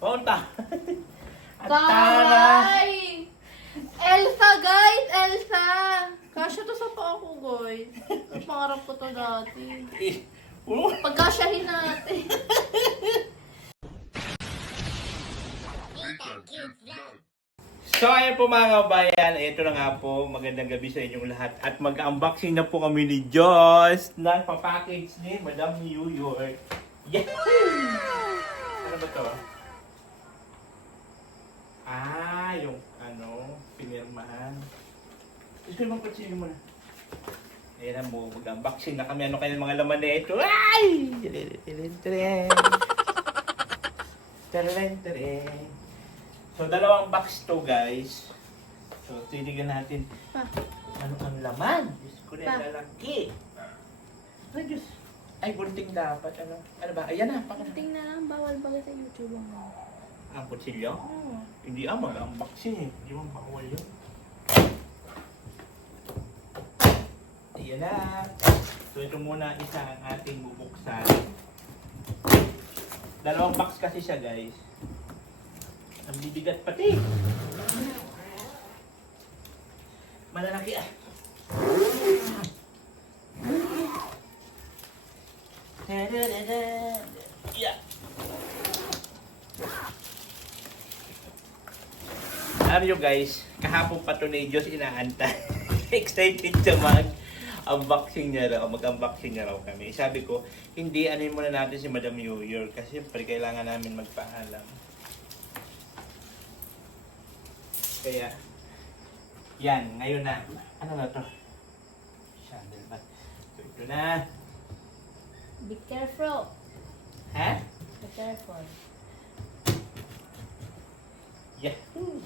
Punta. Taray! Elsa, guys! Elsa! Kasya to sa paa ko, guys. Pangarap ko to dati. Pagkasyahin natin. So ayun po mga kabayan, ito na nga po, magandang gabi sa inyong lahat. At mag-unboxing na po kami ni Joss ng papackage ni Madam New York. Yahoo! Ano ba to? Ah, yung pinirmahan. Gusto mo patsinin mo na. Ayan na mo, mag-unboxing na kami. Ano kayo mga laman na ito? Ay! Tarareng. So, dalawang box to, guys. So, titignan natin ano ang laman. Diyos ko na lalaki. Ay, Diyos. Ay, bunting dapat. Ano ba? Ayan na. Tingnan na lang, bawal ba sa YouTube mo? Ang kutsilyo? Oo. Hindi mag-unboxing eh. Hindi mo bawal yun. Ayan na. So, ito muna isa ang ating bubuksan. Dalawang box kasi siya, guys. Ang bibigat pati. Malalaki ah. Yeah. Alam nyo guys, kahapon pa ito ni Diyos inaantay. Excited siya mag-unboxing niya raw, mag-unboxing niya raw kami. Sabi ko, hindi, anuhin muna natin si Madam New York kasi siyempre kailangan namin magpaalam. Kaya, yan, ngayon na. Ano na to? Chandel ba? So, ito na. Be careful. Ha? Be careful. Yahoo!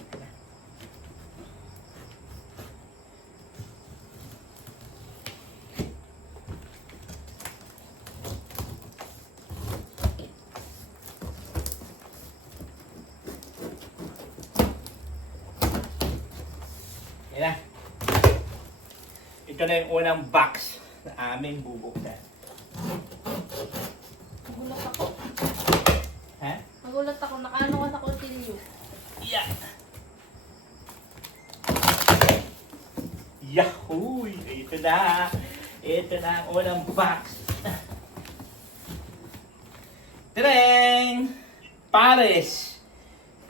Yan na. Ito na yung unang box na aming bubuksan. Magulat ako. Ha? Magulat ako. Nakaano ka sa kutsilyo. Yeah! Yahoo! Ito na! Ito na ang unang box. Tereng! Paris!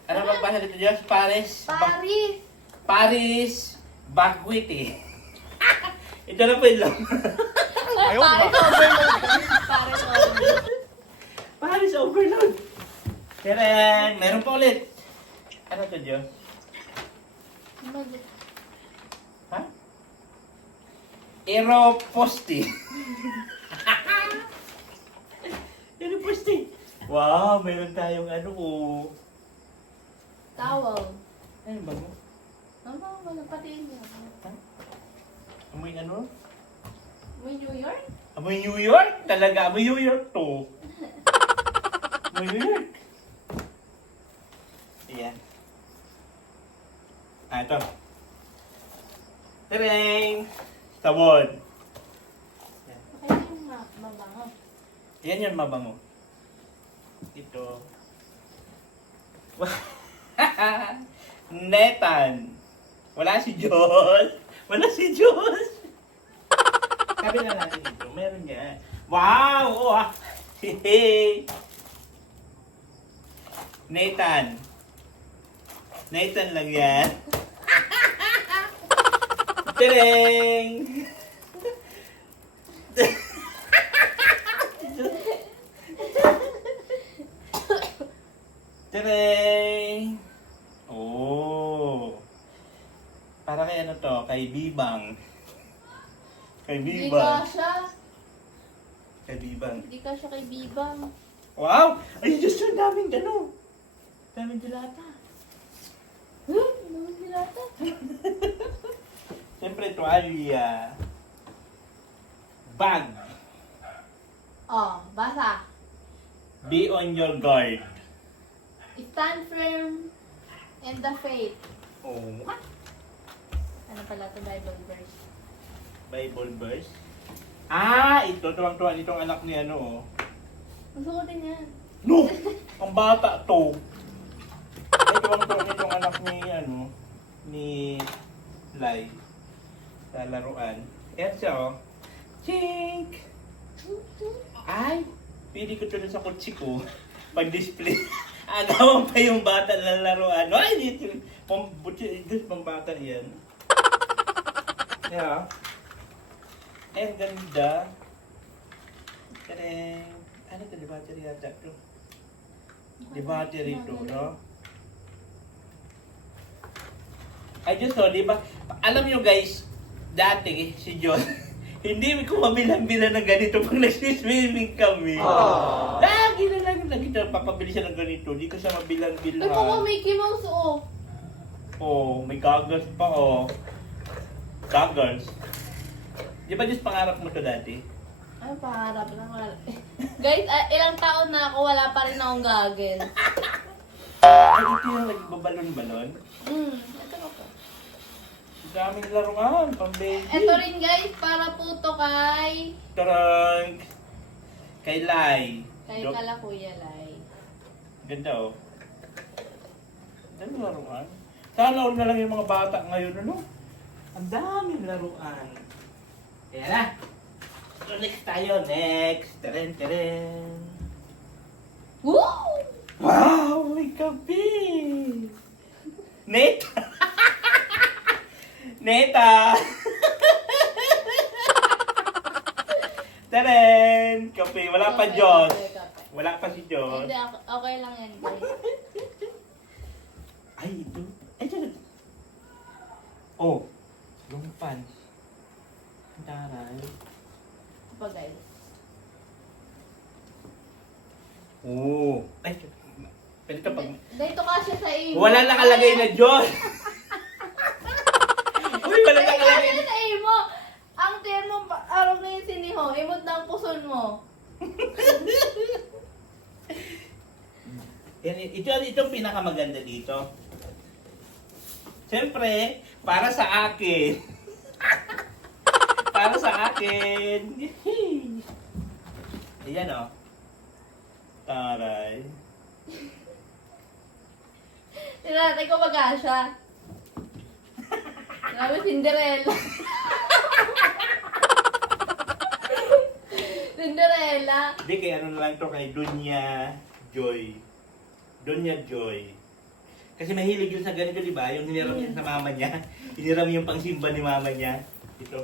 Ano ba basa dito, Diyos? Paris? Paris! Paris! Bagwit eh. Ito na po yung Paris overload. Paris overload. Paris overload. Tereng! Meron pa ulit. Ano to, Diyos? Ha? Aeroposti. Aeroposti. Wow, meron tayong Towel. Ay, bago. Mama, wala patiin mo. Amoy ano? May New York? Amoy New York? Talaga, amoy New York to. Amoy New York. Ayan. Ito. Tereng! Sabon. Kaya yung mabango. Yan yung mabango. Ito. Netan. Wala si Diyos. Wala si Diyos. Sabi na natin ito. Meron niya. Wow! Oh, ah. Hey. Nathan. Nathan lang yan. Tereng! Tereng! Oh! Para kay ano to? Kay Bibang. Kay Hindi Bibang. kasha. Kay Bibang. Hindi kasha kay Bibang. Wow! Ay, Diyos yun! Daming daming dilata. Daming dilata. Siyempre, tuwalya. Bag. Oh, basa. Be on your guard. Stand firm in the faith. Oh. Ano pala ito, Bible verse? Bible verse. Ah, ito. Tuwang-tuwa nitong anak ni ano. Gusto ko din yan. No! Ang bata to. tuwang-tuwang itong anak ni, ni Lai. Sa laruan. Ayan siya, oh. Chink! Ay! Pili ko tuloy sa kutsi ko. Pag-display. Agawan pa yung bata na laruan. Ay! Dito. Pambata yan. Yeah. Eh, ganda. Tareng. Ano ito? Di battery yata ito. Di battery ito, no? Ay, Diyos, oh, di ba? Alam nyo guys, dati, si John, hindi ko mabilang-bilang ng ganito pag nagsiswimming kami. Aww. Lagi na papabili siya ng ganito. Hindi ko siya mabilang-bilang. Ay, mukha Mickey Mouse, oh. Oh, may goggles pa, oh. Goggles. Di ba Diyos, pangarap mo to dati? Ay, paharap na wala. Guys, ilang taon na ako, wala pa rin akong goggles. Ay, ito yung nagbabalon-balon. Ito na po. Daming laruan, pang-baby. Ito rin guys, para po to kay... Tarang! Kay Lai. Kay Kala Kuya Lai. Ganda, oh. Daming laruan. Sana all na lang yung mga bata ngayon, ano? Ang daming laruan. Kaya na. So, next tayo. Next. Taren, taren. Woo! Wow! May kape! Neta! Neta! Taren! Kape. Wala pa Diyos. Wala pa si Diyos. Hindi, okay lang yan guys. Ay, ito. Ay, dyan. Oh. Yung pants. Ang taray. Ito pa guys. Oh. Ay, pwede ka pag... Dito kasya sa imo. Wala nakalagay na Diyos! Uy, wala Ay, nakalagay kasya na... sa imo. Ang tiyan mo, araw na yung siniho. Imot na ang puson mo. Yan, ito ang pinakamaganda dito. Siyempre, para sa akin. Para sa akin. Ayan, oh. Taray. Tinatay ko mag-asya. Grabe, Cinderella. Cinderella. Hindi, kaya ano na lang to kay Dunya Joy. Dunya Joy. Kasi mahilig yun sa ganito, di ba? Yung hiniram niya sa mama niya. Hiniram yung pangsimba ni mama niya. Ito.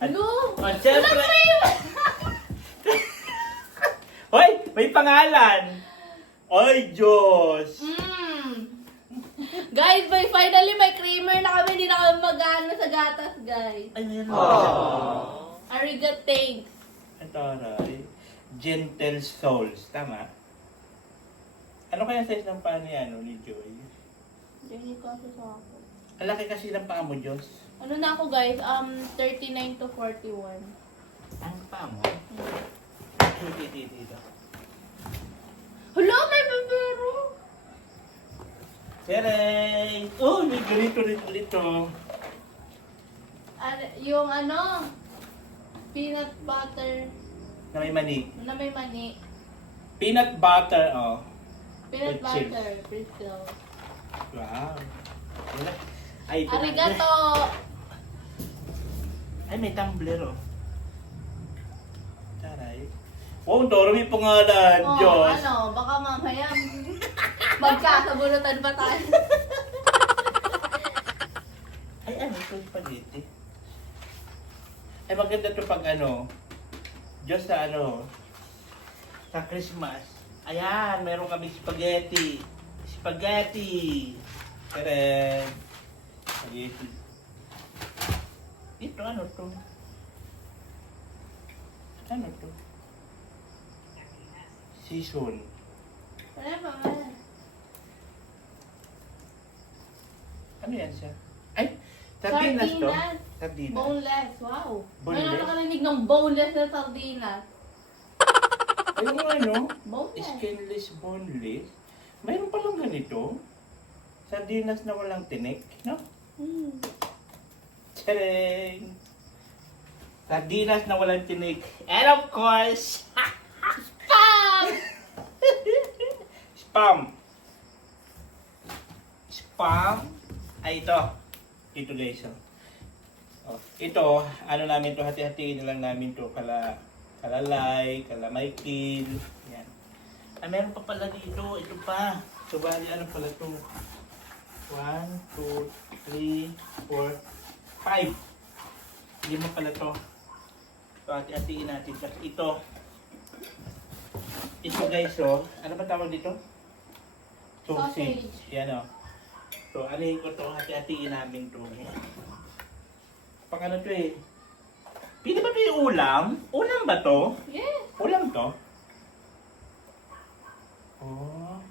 Hello? At syempre... Hoy! May pangalan! Oy, Diyos! Guys, finally may creamer na kami. Hindi na kami mag-ano sa gatas, guys. Ay, meron. Arigat thanks. Ito, aray. Gentle Souls. Tama? Ano kaya size ng paa ni, ni Joy? Hindi kasi sa ako. Ang laki kasi ng paa mo, Diyos. Ano na ako, guys? 39 to 41. Ang paa mo? Dito. Hello, may bebero! Teray! Oh, may ganito rin dito. Yung ano, peanut butter Na may mani. na may mani. Peanut butter, oh. Peanut With chips. butter, Bristol. Wow. Wala. Ay, ito na. Arigato! Ay, may tumbler, oh. Taray. Oh, ang dami pangalan, Oh, Diyos. ano, baka mamaya magkakabunutan pa tayo. Ay, ano ito spaghetti? Ay, maganda ito pag ano, Diyos sa ano, sa Christmas. Ayan, meron kami spaghetti. Spaghetti. Keren. Spaghetti. Ito, ano to? Ano to? Season. Wala pa nga. Ano yan siya? Ay, sardinas to. Sardinas. Sardinas. Boneless, wow. Boneless? Ngayon nakarinig ng boneless na sardinas. Ay, yung ano? Boneless. Skinless, boneless. Mayroon palang ganito. Sardinas na walang tinik, no? Tadang! Sardinas na walang tinik. And of course, Spam! Spam. Spam. Ay, ito. Ito guys. Oh. Ito, ano namin to, hati-hatiin na lang namin to. Kalalay, kalamaykil. Yan. Ah, meron pa pala dito. Ito pa. So, bali, ano pala to? 1, 2, 3, 4, 5. Hindi mo pala to. So, hati-hatiin natin. Tapos ito. Ito guys, oh. Ano ba tawag dito? Sausage. Yan, oh. So, alihin ko to. Hati-hatiin namin to. Pag ano to eh. Pwede ba ito yung ulam? Ulam ba to? Yes. Ulam to? Oh.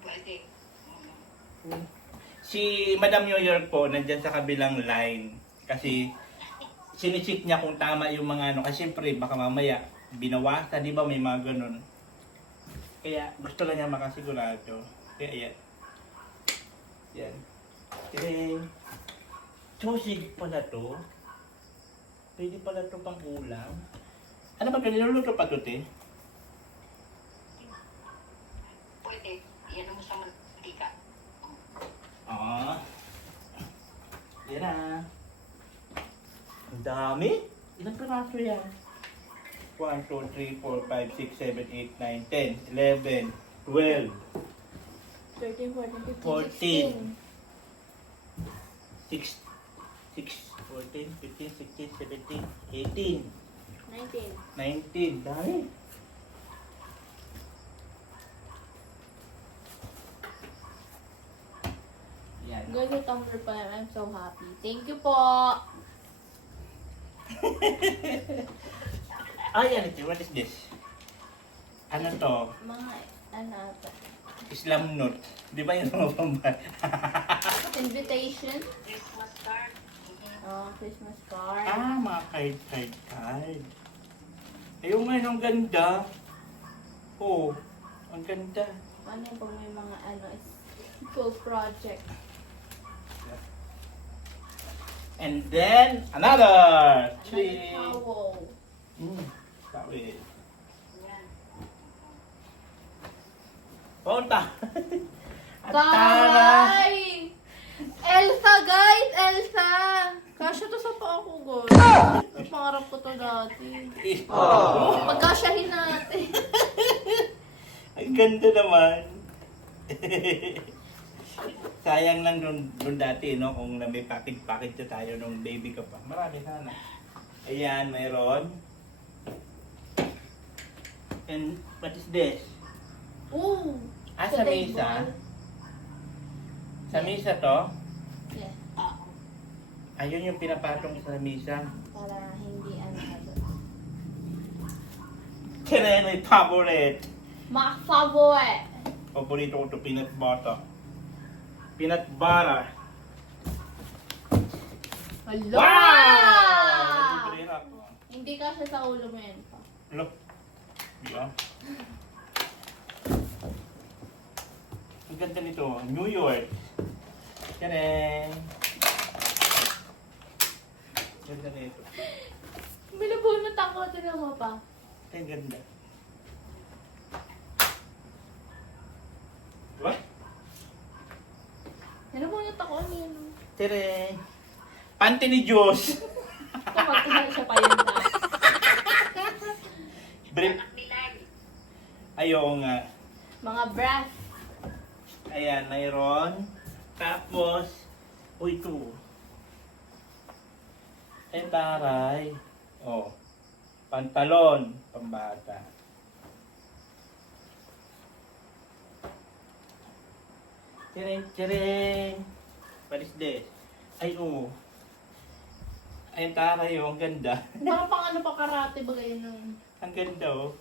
Si Madam New York po, nandyan sa kabilang line. Kasi, sinicheck niya kung tama yung mga ano. Kasi syempre, baka mamaya, binawasa, di ba may mga ganun. Kaya, gusto lang niya makasigurado. Kaya, yan. Yan. Okay. Sausage pala to. Pwede pala to pang ulam. Ano ba, niluluto pa to, te? Pwede. Yan mo sa mantika. Oo. Yan na. Ang dami. Ilang piraso yan? 1, 2, 3, 4, 5, 6, 7, 8, 9, 10, 11, 12, 13, 14, 14, 15, 6, 14, 15, 16, 17, 18, 16, 19. 19. Dami. Yan. Guys, yung tumbler pa. I'm so happy. Thank you po. Ah, yan ito. What is this? Ano to? Mga, ano ata. Islam note. Di ba yung mga pambay? Invitation. Christmas card. Oh, Christmas card. Ah, mga card. Ayun nga, ang ganda. Oh, ang ganda. Ano yung pag may mga ano, school project. And then, another! Three. Towel. Sabi. Yan. Punta! At Taray! Elsa, guys! Elsa! Kasya to sa paa ko, guys. Pangarap ko to dati. Pagkasyahin natin. Ang ganda naman. Sayang lang doon dati, no? Kung may package na tayo nung baby ka pa. Marami sana. Ayan, mayroon. And what is this? Ooh! Ah, sa table. mesa? Sa mesa to? Yeah. Oo. Ayun yung pinapatong sa mesa. Para hindi ano. Kaya may favorite. Makafavorit. Paborito ko to peanut butter. Peanut butter. Hala! Wow! Hirap. Hindi kasya sa ulo mo yan pa. Look. Yeah. Ang ganda nito. New York. Tadang! Ganda nito. Binabunot ako. Tignan mo pa. Ang ganda. What? Binabunot ako. Ano yun? Tadang! Panty ni Diyos. Kapag siya pa yun na. Brief. Anak nila. Ayaw nga. Mga brass. Ayan, mayroon. Tapos, ito. Taray. Oh. Pantalon, pambata. Tireng. What is this? Ay, oh. Ay, taray, oh. Ang ganda. Parang pang ano pa karate ba ganyan nun? Ang ganda, oh.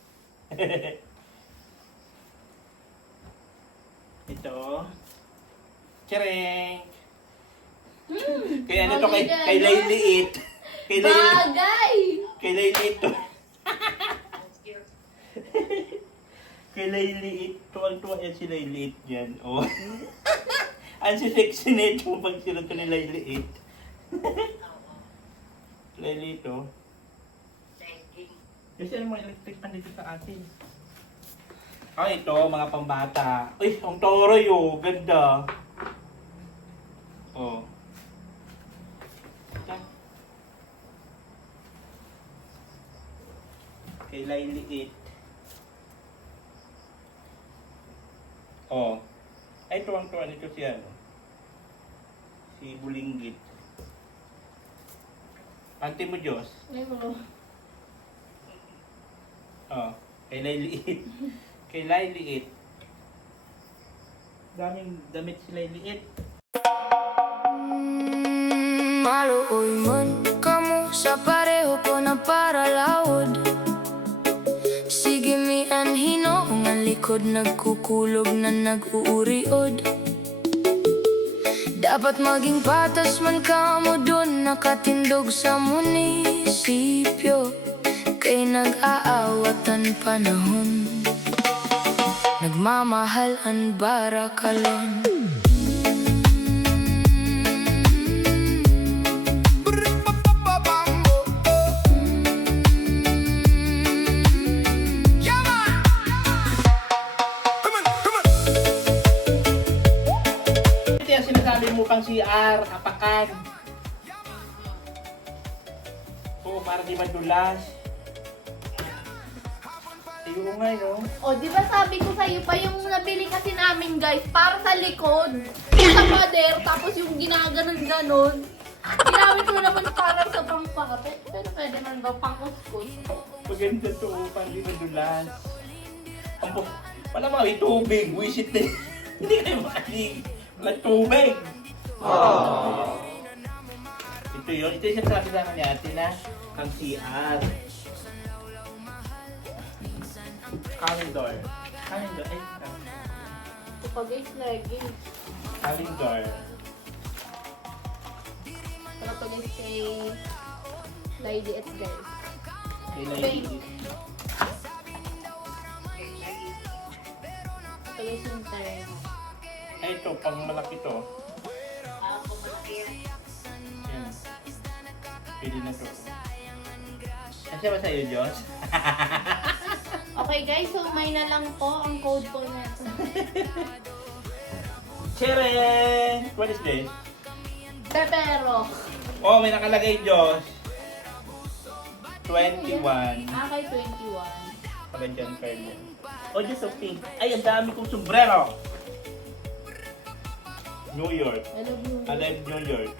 Ito. Tireng. Kaya ano to kay Layliit. Kay Layliit. Bagay! Kay Layliit to. That's cute. Kay Layliit. Tuwang-tuwa yan si Layliit yan. Oh. Ang sexy nito pag sila to ni Layliit. Oo. Layliit to. Legging. Kasi ano mga electric pan dito sa atin. Ito, mga pambata. Uy, ang toroy oh. Ganda. Oh. Yan. Kay liit. Oh. Ay, tuwang-tuwa nito si ano. Si Bulinggit. Ante mo, Diyos. Ay, mo. Oh. Kay liit. Kay liit. Daming damit si liit. Maluoy man kamo sa pareho po na paralaod. Sige mi anhino ang likod nagkukulog na nag-uuriod. Dapat maging patas man kamo dun nakatindog sa munisipyo. Kay nag-aawatan panahon, nagmamahal ang barakalon. Ito yung sinasabi mo pang CR, apakan. Oo, para di madulas. Ayun nga, no? O, di ba sabi ko sa'yo pa yung nabili kasi namin, guys, para sa likod. Sa pader, tapos yung ginaganon-ganon. Ginamit mo naman para sa pangpakapit. Pero pwede man daw pangkuskus. Maganda to, para di madulas. Wala mga may tubig, wisit na. Hindi kayo makalig. Walang tubig. Ito yun. Ito yung sinasabi sa akin ni ate na ang CR. Calendar. Calendar. Ay, Ito pa, guys, leggings. calendar. Ito pa, guys, kay Lady at guys. Kay ladies. Ito, guys, yung turn. Ay, ito, pang malaki to. Kung malaki yan. Yan. Pili na to. Kasi ba sa'yo, Diyos? Okay, guys, so may na lang po ang code po na ito. Cheren! What is this? Pero, Oh, may nakalagay, Diyos. 21. kay 21. Pagandyan card mo. Oh, Diyos, so pink. Ay, ang dami kong sombrero! New York. I love you. Alive New York.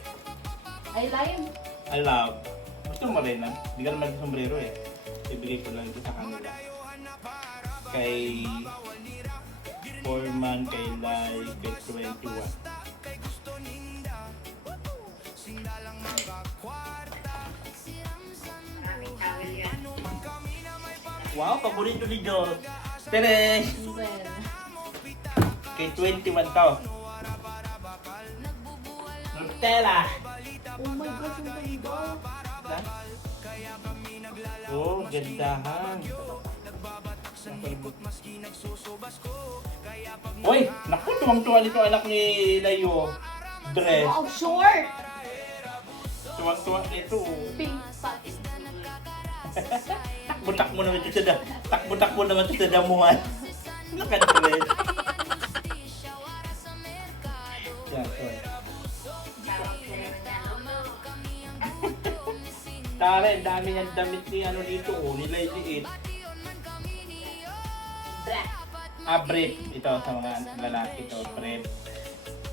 I love. I love. Gusto mo rin, ha? Hindi ka naman sombrero eh. Ibigay ko lang ito sa kanila. Kay Foreman, kay Lai, kay 21. Maraming towel yan. Wow, paborito ni Diyos. Teres! Well, Kay 21 to. Nutella! oh my gosh, ang ganda. Ha? Oh, gandahan. Uy! Naku, tuwang-tuwa nito anak ni Layo. Dress. Wow, short! Tuwang-tuwa nito. Pink pat. Takbo-takbo naman ito sa takbo-takbo naman ito sa damuhan. Naka-dress. Yan, sorry. Shoutout ko naman yan. Tara, ang dami niyang damit ni ano dito, oh, ni Lady 8. Black. Brief. Ito sa mga lalaki to, brief.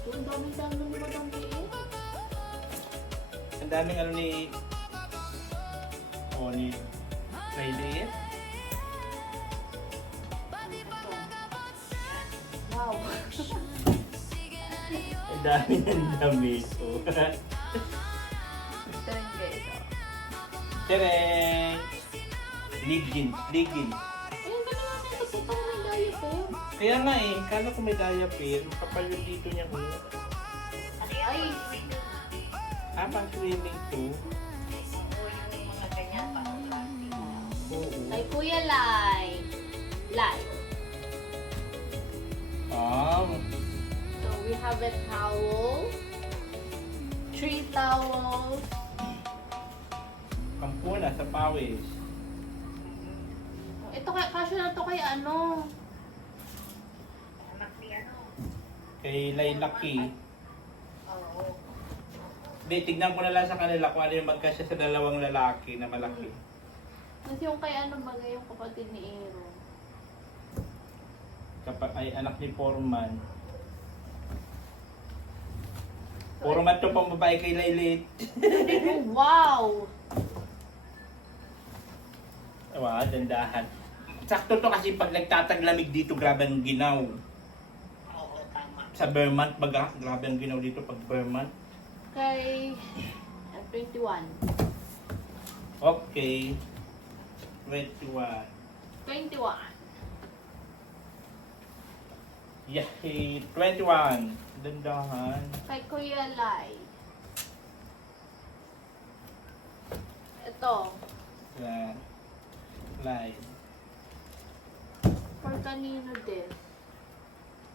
Ang dami-dami ni Madam P.A. Ang daming ano ni ni Lady 8. Wow. Ang dami ng damit. Oh. Ito yung guys. Tereng! Leggings. Leggings. Ayun, gano'n natin ito po pang may gaya po. Kaya nga eh, kala ko may diaper, kapal yung dito niya ko. Ay, Pang swimming too. Oo, yung mga ganyan pa. Oo. ay Kuya Lai. Lai. So we have a towel. 3 towels. Kampuna sa pawis. Ito kasya na to kay ano. Kay Laylaki. Oo. Hindi, tignan ko na lang sa kanila kung ano yung magkasya sa dalawang lalaki na malaki. Mas yung kay ano bagay yung kapatid ni Aaron. Ay anak ni Foreman. Foreman to pang babae kay Laylit. Oh, wow! Diba, dandahan. Sakto to kasi pag nagtataglamig dito, grabe ang ginaw. Oo, tama. Sa Vermont, baga, grabe ang ginaw dito pag Vermont. Kay 21. Okay. 21. 21. Yay! 21. Dandahan. Kay Kuya Lai. Ito. Yan. Live. For kanino din?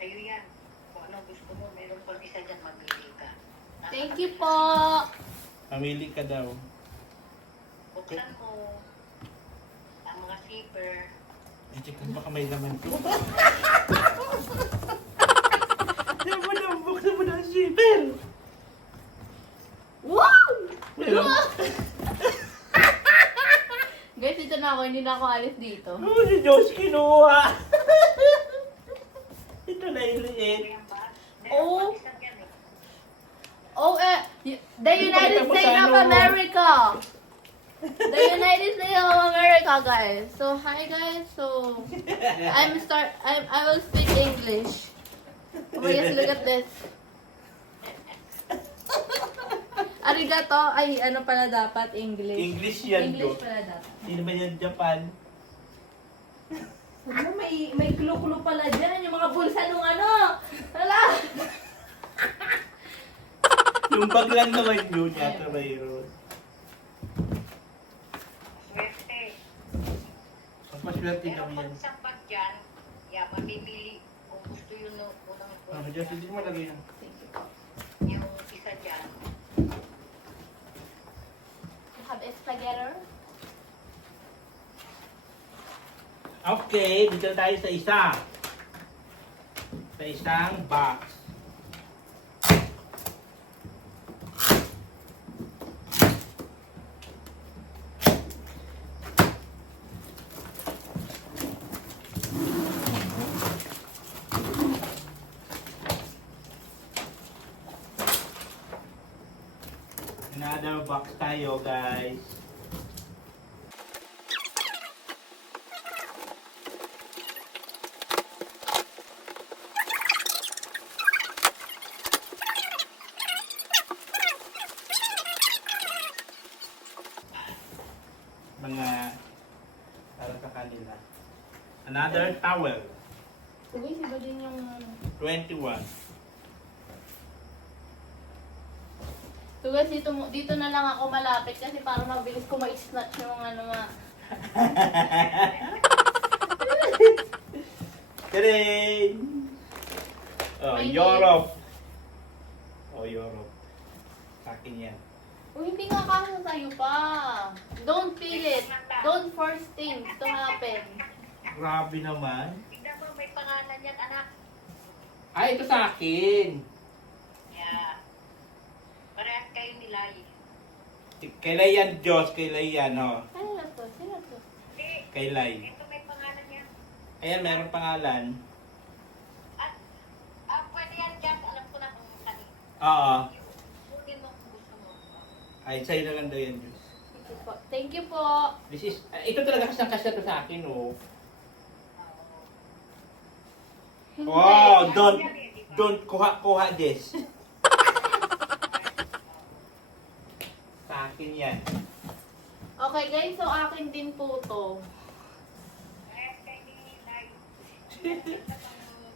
Sa'yo yan. Kung anong gusto mo, meron pang isa dyan, mamili ka. Thank you po! Mamili ka daw. Buksan mo ang mga zipper. Check baka may laman to. Buksan mo na ang zipper. Wow! Meron. Guys, ito na ako. Hindi na ako alis dito. Oh, si Diyos kinuha. Ito na iliit. Yan ba? Oo. Meron pang isa dyan eh. Oh, the United States of America! The United States of America, guys. So, hi guys. So, I will speak English. Oh my gosh, look at this. Arigato, ay ano pala dapat? English. English yan, English Jo. pala dapat. Sino ba yan, Japan? Ano, may clue-clue pala dyan. Yung mga bulsa nung ano. Hala! Yung bag lang naman yun, yata mayroon. Swerte. Mas maswerte daw Pero yan. pag sapat dyan, mamimili kung gusto yun ng unang Ano, Diyos, hindi mo lagay yan. Thank you po. yung isa dyan. You have spaghetti? Okay, dito tayo sa isa. Sa isang box. Another box tayo, guys. Mga para sa kanila. Another towel. Uy, siba din yung... 21. So guys, dito na lang ako malapit kasi para mabilis ko ma-snatch yung ano Tadaan! Oh, My Europe. Oh, Europe. Akin yan. Uy, hindi nga kasi sa'yo pa. Don't feel it. Don't force things to happen. Grabe naman. Tignan mo, may pangalan yan, anak. Ay, ito sa akin. Yeah. Parehas kayo ni Lai. Kailay yan, Diyos. Kailay yan, oh. Ano na to? Sino to? Hindi. Kailay. Ito may pangalan yan. Ayan, meron pangalan. At, pwede yan dyan. Alam ko na kung kanina. Oo. Kunin mo kung gusto mo. Ay, sa'yo na lang daw yan, Diyos. Thank you po. Thank you po. This is, ito talaga kasang-kasya to sa akin, oh. Hindi. Wow, don't kuha this. Sa akin yan. Okay guys, so akin din po to. Parehas kayo ni Lai.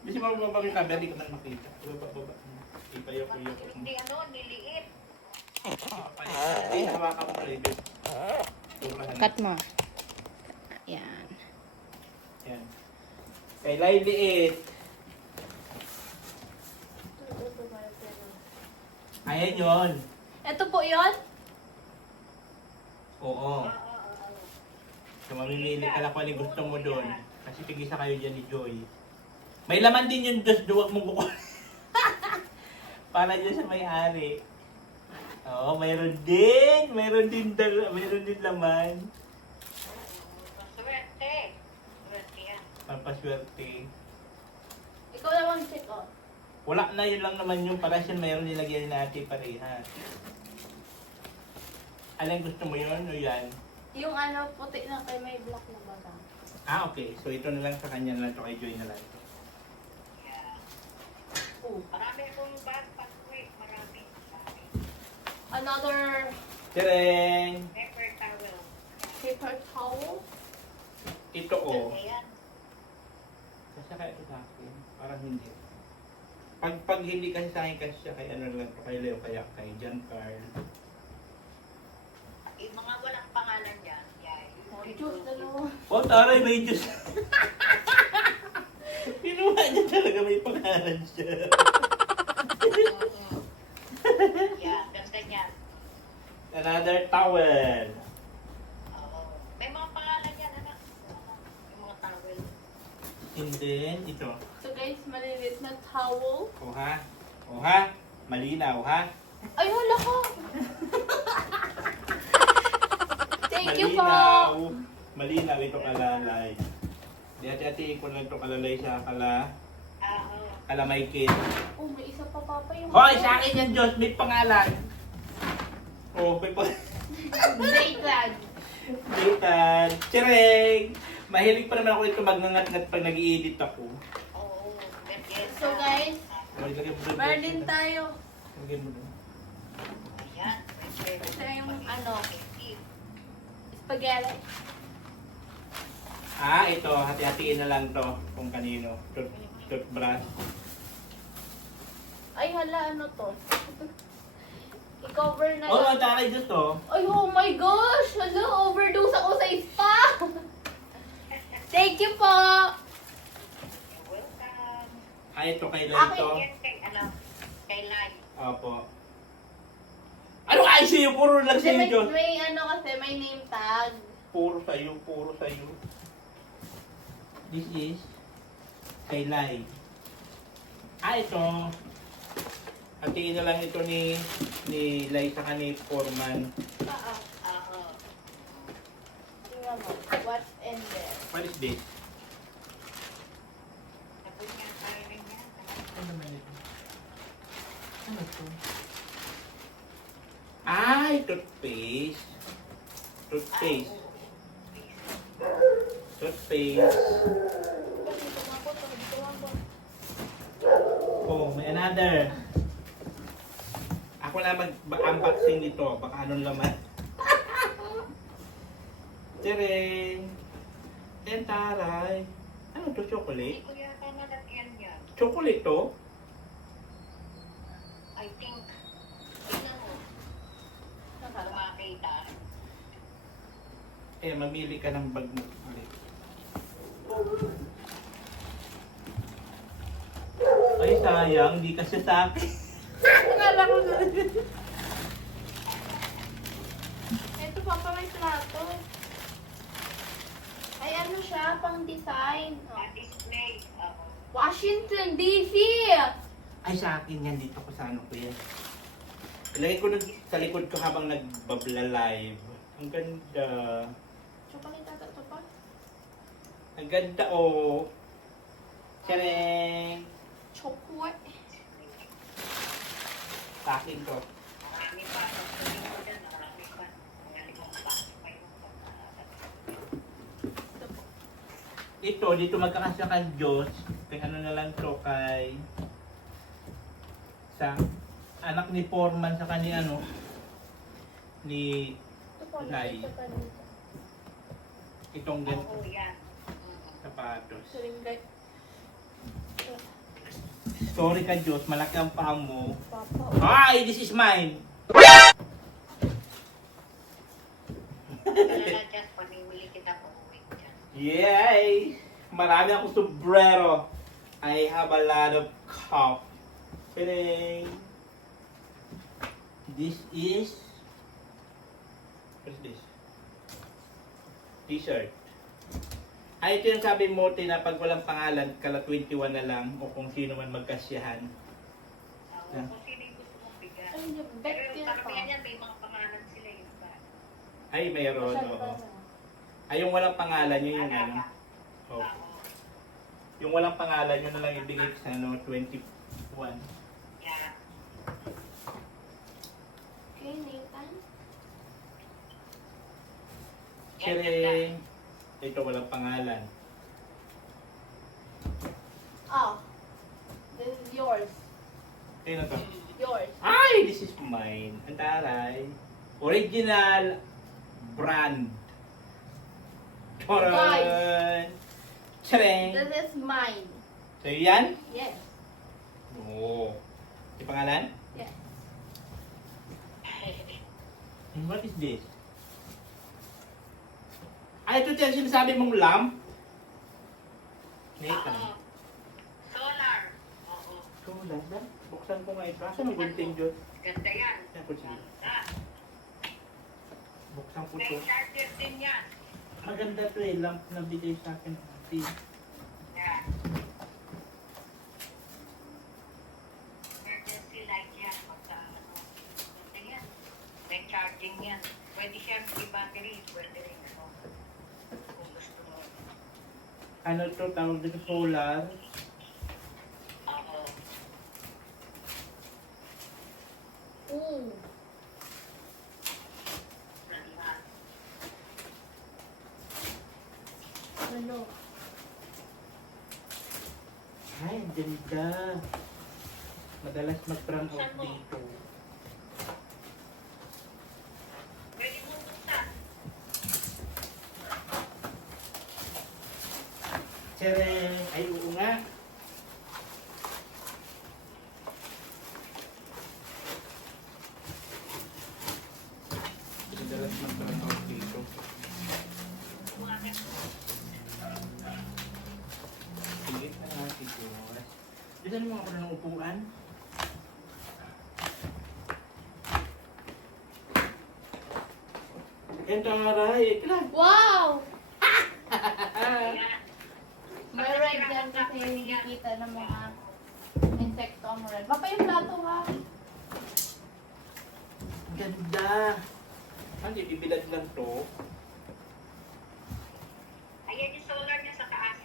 Kasi mababa yung camera, di ko na makita. Baba. Ipayok-uyok. Hindi niliit. Hindi, hawakan mo rin. Cut mo. Yan. Yan. Kailay liit. Ayan yun. Ito po yon. Oo. So mamimili ka lang kung ano gusto mo doon. Kasi tigisa kayo dyan ni Joy. May laman din yung dos, duwag mong kukunin. Para dyan sa may-ari. Oo, mayroon din. Mayroon din laman. Swerte. Swerte yan. Pampaswerte. Ikaw naman check out. Wala na, yun lang naman yung para siya mayroon nilagyan natin pareha. Alin gusto mo yun o yan? Yung ano, puti na kay may black na bata. Ah, okay. So ito na lang sa kanya na lang, ito kay Joy na lang. Yeah. Oh. Marami akong bag pag-uwi. Marami. Marami. Another Tireng! Paper towel. paper towel. Ito o. Ayan. Kasi kaya ito sa akin. Parang hindi. Pag hindi kasi sa akin kasi siya kay ano lang, kay Leo, kaya kay John Carl. Yung mga walang pangalan yan. Yeah. Oh, Diyos, dalawa. Oh, taray, may Diyos. Pinuha niya talaga, may pangalan siya. Yeah, ganda niyan. Another towel. Oo. May mga pangalan yan, anak. Yung mga towel. And then, ito. So guys, maliliit na towel. O ha? O ha? Malinaw ha? Ay, wala ko. Thank you po. Malinaw. Malinaw ito kalalay. Di ati-atiin ko lang ito kalalay siya Oo. kalamay kid. Oh, may isa pa papa yung... Hoy, sa akin yan, Diyos. May pangalan. Oh, may pangalan. Nathan. Nathan. Tsireng! Mahilig pa naman ako ito magnangat-ngat pag nag-i-edit ako. Oo. Bethesda. So guys, Oh, ilagay mo doon. meron din tayo. Ilagay mo doon. Ayan. Ito yung ano, Effective. spaghetti. Ah, ito. Hati-hatiin na lang to kung kanino. Toothbrush. Ay, hala, ano to? I-cover na Oh, lang. ang taray Diyos to. Ay, oh my gosh! Hala, overdose ako sa spa! Thank you po! You're welcome. Ay, ito kay Lai Akin to. Yan kay, kay Lai. Opo. Ano ICU? Puro lang Kasi sa'yo, may, Diyos. may ano kasi, may name tag. Puro sa'yo, puro sa'yo. This is kay Lai. Ah, ito. Hatiin na lang ito ni Lai sa ni Foreman. Oo. Tingnan mo, what's in there? What is this? Tapos nga, tayo rin yan. Ano naman ito? Ano ito? Ay, toothpaste. Toothpaste. Toothpaste. Oh, may another. Ako na mag-unboxing nito. Baka anong laman. Tireng. Taray. Ano to? Chocolate? Hindi ko yata nalagyan yan. Chocolate to? I think. Tingnan mo. Para makita. Eh, mamili ka ng bag mo. Ulit. Ay, sayang. Di kasi sa akin. Akala ko na. Ito papa, may plato. Ay, ano siya, pang design. Ah, display. Oo. Washington, D.C. Ay, sa akin yan. Dito ko sa ano ko yan. Ilagay ko sa likod ko habang nagbabla live. Ang ganda. Chocolate ata ito pa. Ang ganda, oh. Tiyareng! Chocolate. Sa akin to. Marami pa. Sabihin ko dyan, marami pa. Marami pa. Ito, dito magkakasya kay Diyos. Kay ano na lang to, kay... Sa anak ni Foreman sa kani ano. Ni... Ito po, Lai. ito pa dito. Itong ganito. Oo, yan. Sapatos. Ito rin guys. Sorry ka Diyos, malaki ang paa mo. Papa. Ay, this is mine! Alala dyan, pamimili kita po uwi dyan. Yay! Marami akong sombrero. I have a lot of cough. Kidding. This is... What is this? T-shirt. Ay, ito yung sabi mo, na pag walang pangalan, kala 21 na lang o kung sino man magkasyahan. Yeah. Kung sino yung gusto mong bigyan. Ay, yung Pero bet yung yun karamihan pa. yan, may mga pangalan sila yung ba? Ay, mayroon. Masyado Oo. ba? Ay, yung walang pangalan, yun yung ano. Alaga. Oh. Oo. Yung walang pangalan, yun na lang ibigay sa ano, 21. Yeah. Okay, Nathan. Siyempre, ito walang pangalan. Oh. This is yours. Sino to? Yours. Ay, this is mine. Ang taray. Original brand. Charan! Chareng! This is mine. So, yan? Yes. Oo. Yung pangalan? Yes. And what is this? Ay, ito yung sinasabi mong lamp? Nathan. Oo. Solar. Oo. Solar ba? Buksan ko nga ito. Asan ang gunting dyan? Ganda yan. Yan ko siya. Ganda. Buksan ko May ito. charger din yan. Maganda to eh. Lamp na bigay sa akin. See? Yeah. Emergency light yan. Pagka ano. Ganda yan. May charging yan. Pwede siya i-battery. Pwede rin ano. Kung gusto mo. Ano to? Tawag dito solar. Oo. Ooh. Ganda. Ano? Ay, ang ganda. Madalas mag-brown out dito. Pwede mo buksan. Chareng! Ay, oo nga. Madalas mag-brown out dito. Sige na nga siguro. Diyan mo ako ng upuan. Yan taray, iklan. Wow! Ayan. May red dyan kasi hindi kita ng mga insekto ang red. Papa yung plato ha. Ganda. Hindi, bibilad lang to. Ayan yung solar niya sa taas.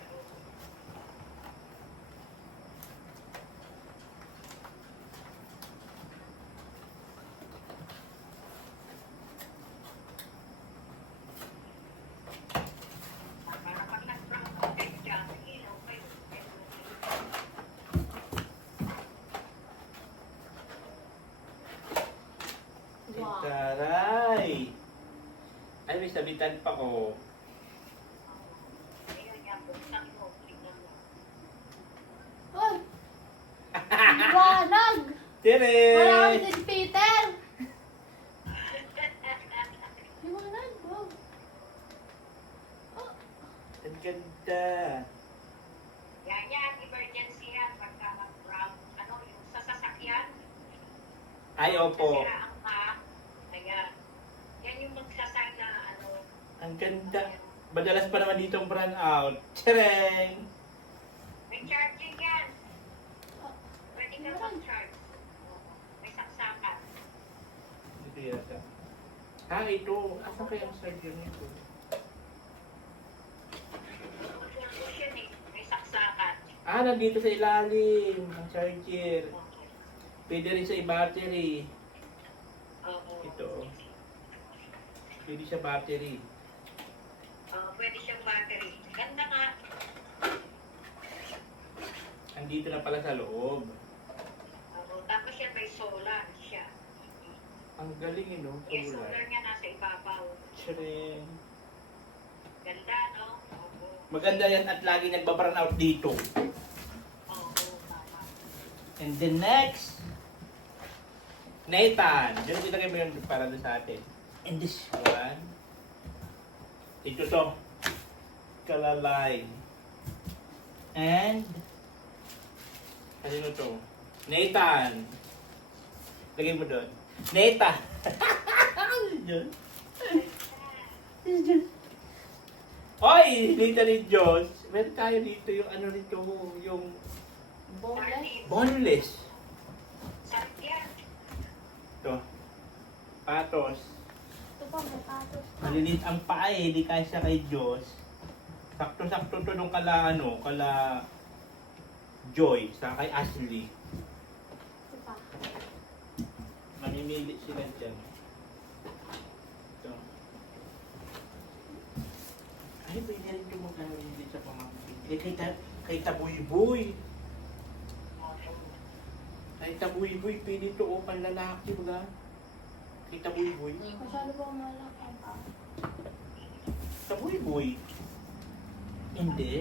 Para pag nag-brown out dyan, ilaw kayo. Wow. Taray. Ay, may sabitan pa ko. Ayan yan, buksan mo. Tingnan mo. Ay! Liwanag! Tere! Marami din Peter! Liwanag, wow. Oh, Ang ganda. Yan yan, emergency yan. Pagka mag-brown, ano, yung sa sasakyan. Ay, opo. Nasira ang map. Ayan. Yan yung magsasign na, ano. Ang ganda. Madalas pa naman dito ang brown out. Chereng! May charging yan. Pwede ka mag-charge. Oo. May saksakan. Dito yata. Ah, ito. Asan kaya ang charger nito? Solution eh. May saksakan. Ah, nandito sa ilalim. Ang charger. Okay. Pwede rin sa battery. Oo. Ito. Pwede siya battery. Pwede siyang battery. Ganda nga. Andito na pala sa loob. Oo. Tapos yan may solar siya. Ang galing eh, no? Yung solar Solar. niya nasa ibabaw. Chereng. Ganda, no? Oo. Maganda yan at lagi nagbabrown out dito. Oo. Tama. And the next, Nathan. Diyan ilagay mo yun para doon sa atin. And this one, ito to, Kalalay. And, ano to? Nathan. Lagay mo doon. Nathan. Ano yun? Oy, Nita ni Diyos. Meron tayo dito yung ano rito, yung Boneless. boneless. Sarap yan. Ito. Patos. Ito pa, may patos pa. Malilit ang paa eh, di kaya siya kay Diyos. Sakto-sakto to nung kala Joy, sa kay Ashley. Ito pa. Mamimili sila dyan. Ito. Ay, pwede rin yung magkano hindi sa pamangkin. Eh, kay Tabuy-Buy. Kay Tabuy-Buy, pwede ito o panlalaki ba? Kay Tabuy-Buy. Masyado pa malaki pa. Tabuy-Buy. Hindi.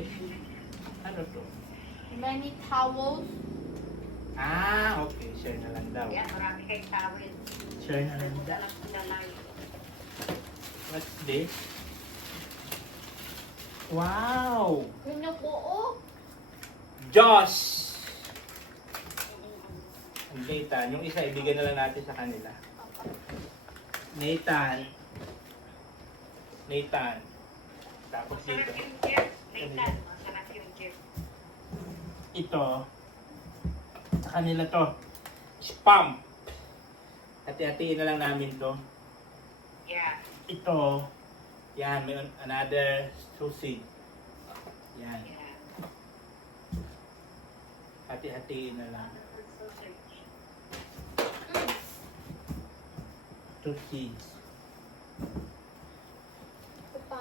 Ano to? Many towels. Ah, okay. Share na lang daw. Yan, marami kayong tawid. Share na lang daw. Dalang. What's this? Wow! Yun yung buo. Josh! Nathan, yung isa ibigay na lang natin sa kanila. Nathan. Tapos Masarap dito. yung jeep. Nathan, masarap yung jeep. Ito. Sa kanila to. Spam. Hati-hatiin na lang namin to. Yeah. Ito. Yan, may another sausage. Yan. Yeah. Hati-hatiin na lang. Sausage. Ito pa.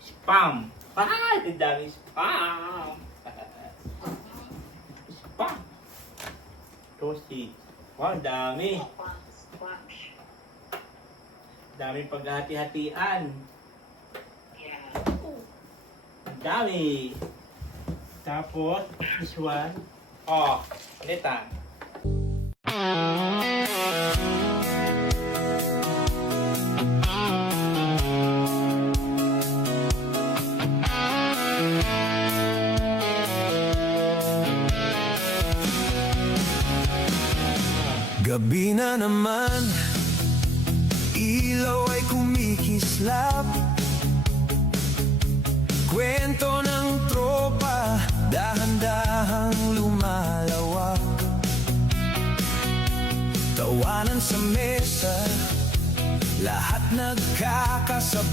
Spam. Ah, ang dami spam. Spam. Sausage. Wow, ang dami. Squash. Daming paghati-hatian. Yeah. Ang dami. Tapos, this one. Oh, ulitan. Gabi na naman, ilaw ay kumikislap. Kwento ng tropa, dahan-dahang lumalawak. Tawanan sa mesa, lahat nagkakasabay.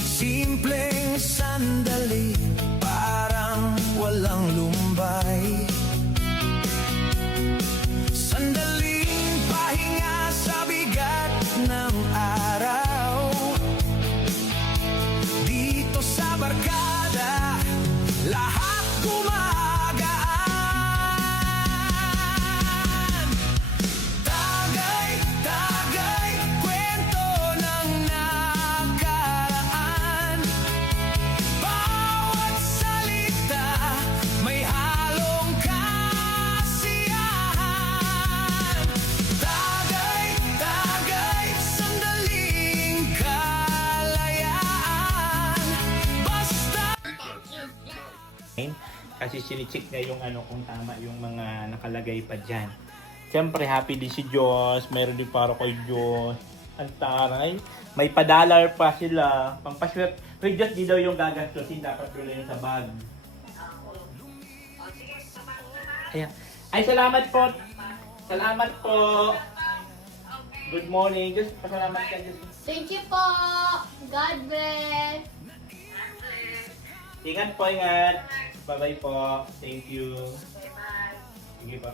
Simpleng sandali, parang walang lumbay. Sandaling pahinga sa bigat ng araw. Dito sa barkada, lahat gumagaan. Tagay, kwento ng nakaraan. Bawat salita may halong kasiyahan. Tagay, sandaling kalayaan. Basta Kasi sinicheck niya yung ano kung tama yung mga nakalagay pa dyan. Siyempre happy din si Diyos. Meron din para kay Diyos. Ang taray. May pa-dollar pa sila. Pangpaswerte. Kay Diyos di daw yung gagastusin. Dapat tuloy yung sa bag. Ayan. Ay, salamat po. Salamat po. Good morning. Diyos, pasalamat ka Diyos. Thank you po. God bless. Ingat po, ingat. Bye-bye po. Thank you. Bye-bye. Sige po.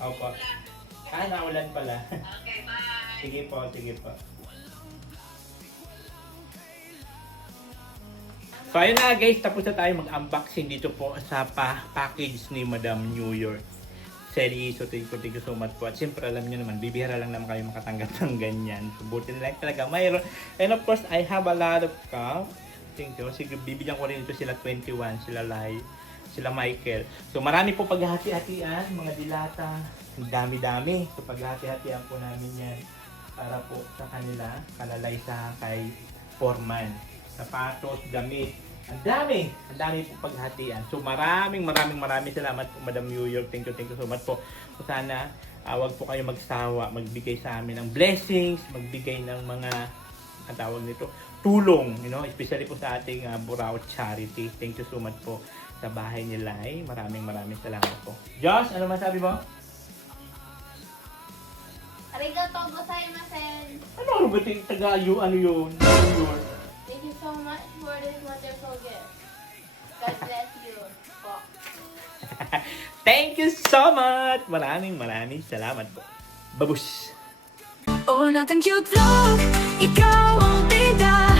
Opo. Ah, naulan pala. Okay, bye. Sige po, sige po. So ayun na guys, tapos na tayo mag-unboxing dito po sa package ni Madam New York. Sally, so thank you so much po. At siyempre alam niyo naman, bibihira lang naman kayo makatanggap ng ganyan. So buti na lang talaga mayroon. And of course, I have a lot of cup. Thank you. Sige, bibigyan ko rin ito sila 21, sila Lai, sila Michael. So marami po paghahati-hatian, mga dilata. Ang dami-dami. So paghahati-hatian po namin yan para po sa kanila, kalalay sa kay Foreman. Sapatos, damit, Ang dami po paghatian. So maraming salamat po, Madam New York. Thank you so much po. So sana wag po kayo magsawa, magbigay sa amin ng blessings, magbigay ng mga ang tawag nito, tulong, especially po sa ating Burao Charity. Thank you so much po sa bahay ni Lai. Maraming salamat po. Josh, ano masabi mo? Arigato gozaimasen. Ano ba yung taga-yu, ano yun? New York. Thank you so much for this wonderful gift. God bless you. Po. Thank you so much! Maraming salamat po. Babush! Oo natin cute vlog, ikaw ang bida.